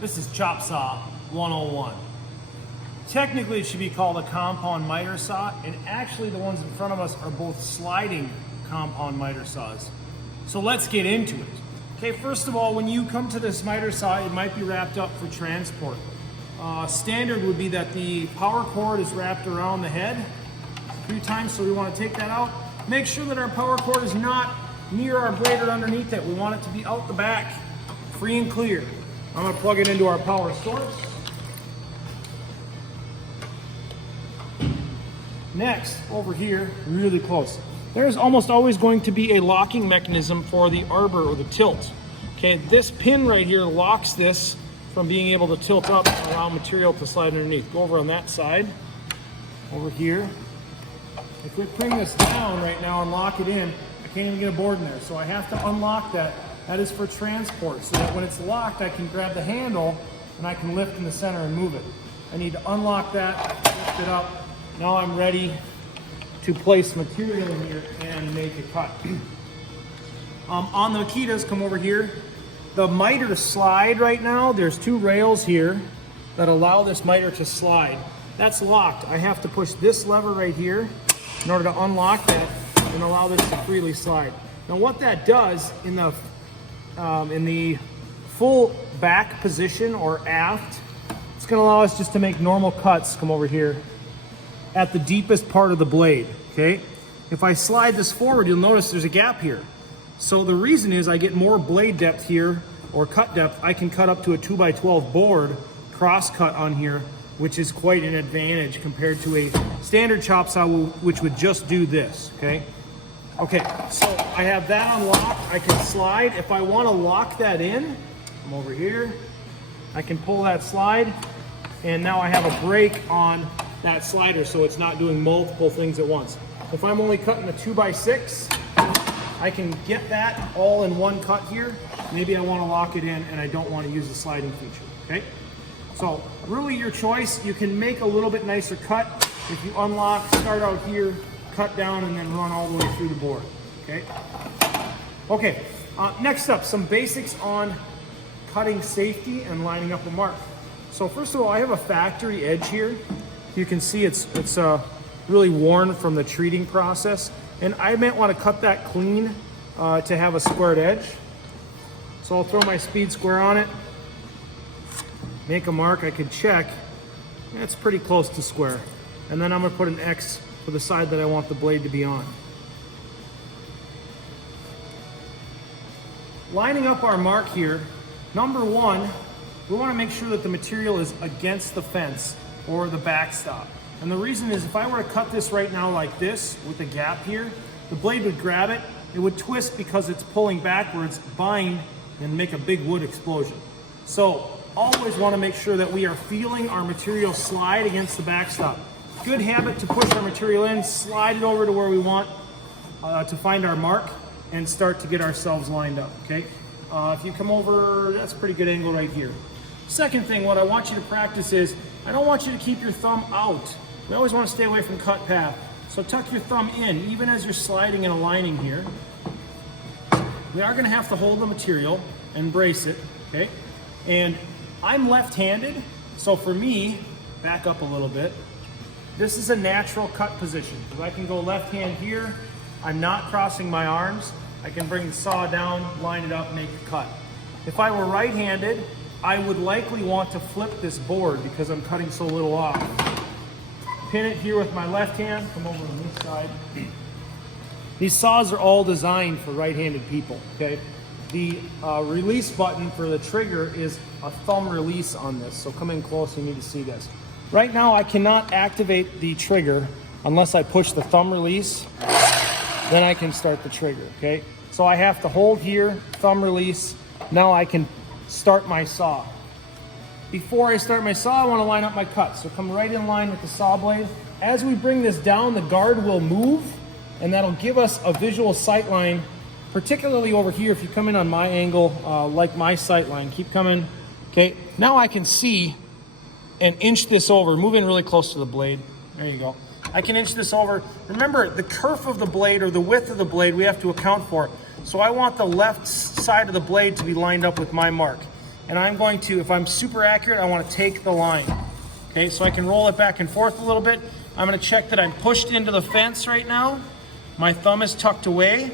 This is Chop Saw 101. Technically it should be called a compound miter saw, and actually the ones in front of us are both sliding compound miter saws. So let's get into it. Okay, first of all, when you come to this miter saw, it might be wrapped up for transport. Standard would be that the power cord is wrapped around the head 3 times, so we want to take that out. Make sure that our power cord is not near our blade or underneath it. We want it to be out the back, free and clear. I'm going to plug it into our power source. Next, over here, really close, there's almost always going to be a locking mechanism for the arbor or the tilt. Okay, this pin right here locks this from being able to tilt up and allow material to slide underneath. Go over on that side, over here. If we bring this down right now and lock it in, I can't even get a board in there, so I have to unlock that. That is for transport, so that when it's locked, I can grab the handle and I can lift in the center and move it. I need to unlock that, lift it up. Now I'm ready to place material in here and make a cut. On the Makitas, come over here. The miter slide right now, there's 2 rails here that allow this miter to slide. That's locked. I have to push this lever right here in order to unlock that and allow this to freely slide. Now what that does in the full back position or aft, it's going to allow us just to make normal cuts. Come over here at the deepest part of the blade. Okay, if I slide this forward, you'll notice there's a gap here. So the reason is I get more blade depth here, or cut depth. I can cut up to a 2x12 board cross cut on here, which is quite an advantage compared to a standard chop saw, which would just do this. Okay, so I have that unlocked. I can slide. If I want to lock that in, I'm over here. I can pull that slide, and now I have a brake on that slider, so it's not doing multiple things at once. If I'm only cutting a 2x6, I can get that all in one cut here. Maybe I want to lock it in and I don't want to use the sliding feature. Okay, so really your choice. You can make a little bit nicer cut if you unlock, start out here, cut down, and then run all the way through the board. Okay, next up, some basics on cutting safety and lining up a mark. So first of all, I have a factory edge here. You can see it's really worn from the treating process, and I might want to cut that clean to have a squared edge. So I'll throw my speed square on it, make a mark. I can check. That's pretty close to square, and then I'm going to put an X for the side that I want the blade to be on. Lining up our mark here, number 1, we want to make sure that the material is against the fence or the backstop. And the reason is if I were to cut this right now like this with a gap here, the blade would grab it, it would twist because it's pulling backwards, bind, and make a big wood explosion. So always want to make sure that we are feeling our material slide against the backstop. Good habit to push our material in, slide it over to where we want to find our mark, and start to get ourselves lined up. Okay, if you come over, that's a pretty good angle right here. Second thing, what I want you to practice is, I don't want you to keep your thumb out. We always want to stay away from cut path. So tuck your thumb in, even as you're sliding and aligning here. We are going to have to hold the material and brace it, okay? And I'm left-handed, so for me, back up a little bit. This is a natural cut position. So I can go left hand here. I'm not crossing my arms. I can bring the saw down, line it up, make a cut. If I were right-handed, I would likely want to flip this board because I'm cutting so little off. Pin it here with my left hand, come over on this side. These saws are all designed for right-handed people, okay? The release button for the trigger is a thumb release on this, so come in close, you need to see this. Right now I cannot activate the trigger unless I push the thumb release, then I can start the trigger, okay? So I have to hold here, thumb release, now I can start my saw. Before I start my saw, I want to line up my cut. So come right in line with the saw blade. As we bring this down, the guard will move, and that'll give us a visual sight line, particularly over here. If you come in on my angle, like my sight line, keep coming. Okay, now I can see and inch this over, move in really close to the blade. There you go. I can inch this over. Remember, the kerf of the blade or the width of the blade we have to account for. So I want the left side of the blade to be lined up with my mark. and I'm going to, if I'm super accurate, I want to take the line. Okay, so I can roll it back and forth a little bit. I'm going to check that I'm pushed into the fence right now. My thumb is tucked away.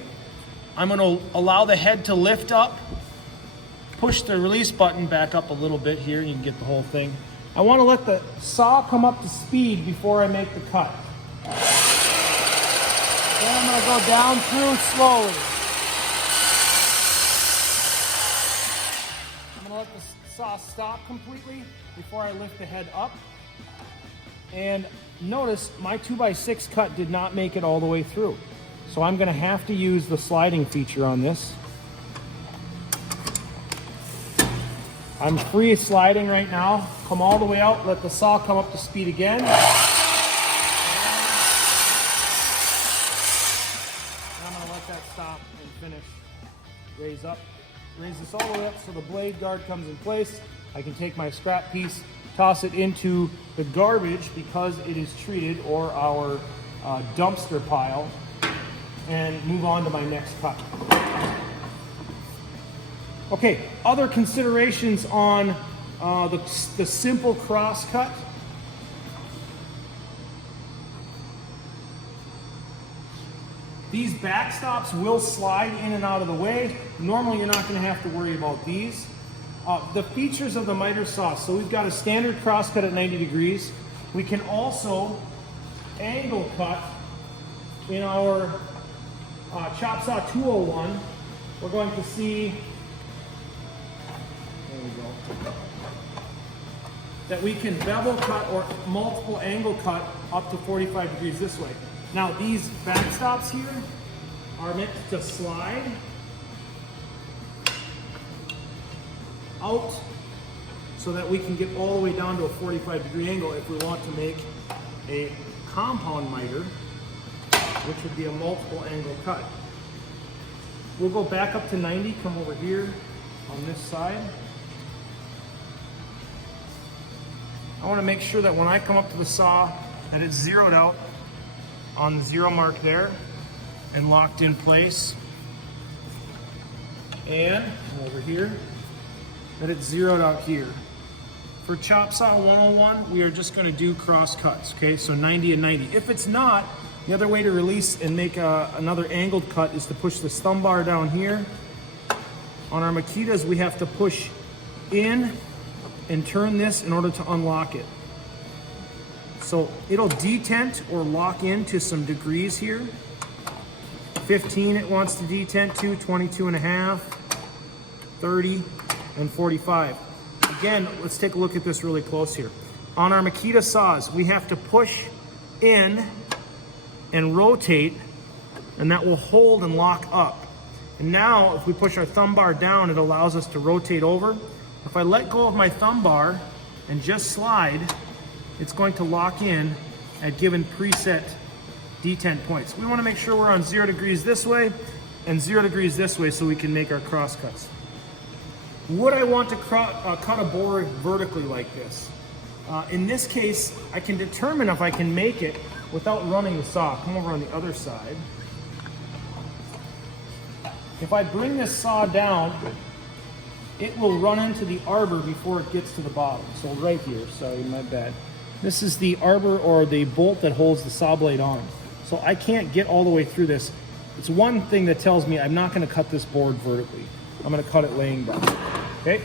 I'm going to allow the head to lift up, push the release button back up a little bit here. You can get the whole thing. I want to let the saw come up to speed before I make the cut. Then I'm going to go down through slowly. I'm going to let the saw stop completely before I lift the head up. And notice my 2x6 cut did not make it all the way through. So I'm going to have to use the sliding feature on this. I'm free sliding right now. Come all the way out, let the saw come up to speed again. And I'm going to let that stop and finish. Raise up. Raise this all the way up so the blade guard comes in place. I can take my scrap piece, toss it into the garbage because it is treated, or our dumpster pile, and move on to my next cut. Okay, other considerations on the simple cross cut. These backstops will slide in and out of the way. Normally you're not going to have to worry about these. The features of the miter saw. So we've got a standard cross cut at 90 degrees. We can also angle cut in our chop saw 201. We're going to see, there we go, that we can bevel cut or multiple angle cut up to 45 degrees this way. Now these backstops here are meant to slide out so that we can get all the way down to a 45 degree angle if we want to make a compound miter, which would be a multiple angle cut. We'll go back up to 90, come over here on this side. I want to make sure that when I come up to the saw that it's zeroed out on the zero mark there and locked in place. And over here, that it's zeroed out here. For chop saw 101, we are just going to do cross cuts, okay? So 90 and 90. If it's not, the other way to release and make another angled cut is to push this thumb bar down here. On our Makitas, we have to push in and turn this in order to unlock it. So it'll detent or lock into some degrees here. 15 it wants to detent to, 22 and a half, 30, and 45. Again, let's take a look at this really close here. On our Makita saws, we have to push in and rotate, and that will hold and lock up. And now, if we push our thumb bar down, it allows us to rotate over. If I let go of my thumb bar and just slide, it's going to lock in at given preset detent points. We want to make sure we're on 0 degrees this way and 0 degrees this way so we can make our cross cuts. Would I want to cut a board vertically like this? In this case, I can determine if I can make it without running the saw. Come over on the other side. If I bring this saw down, it will run into the arbor before it gets to the bottom. So right here, sorry, my bad. This is the arbor or the bolt that holds the saw blade on. So I can't get all the way through this. It's one thing that tells me I'm not going to cut this board vertically. I'm going to cut it laying down. Okay?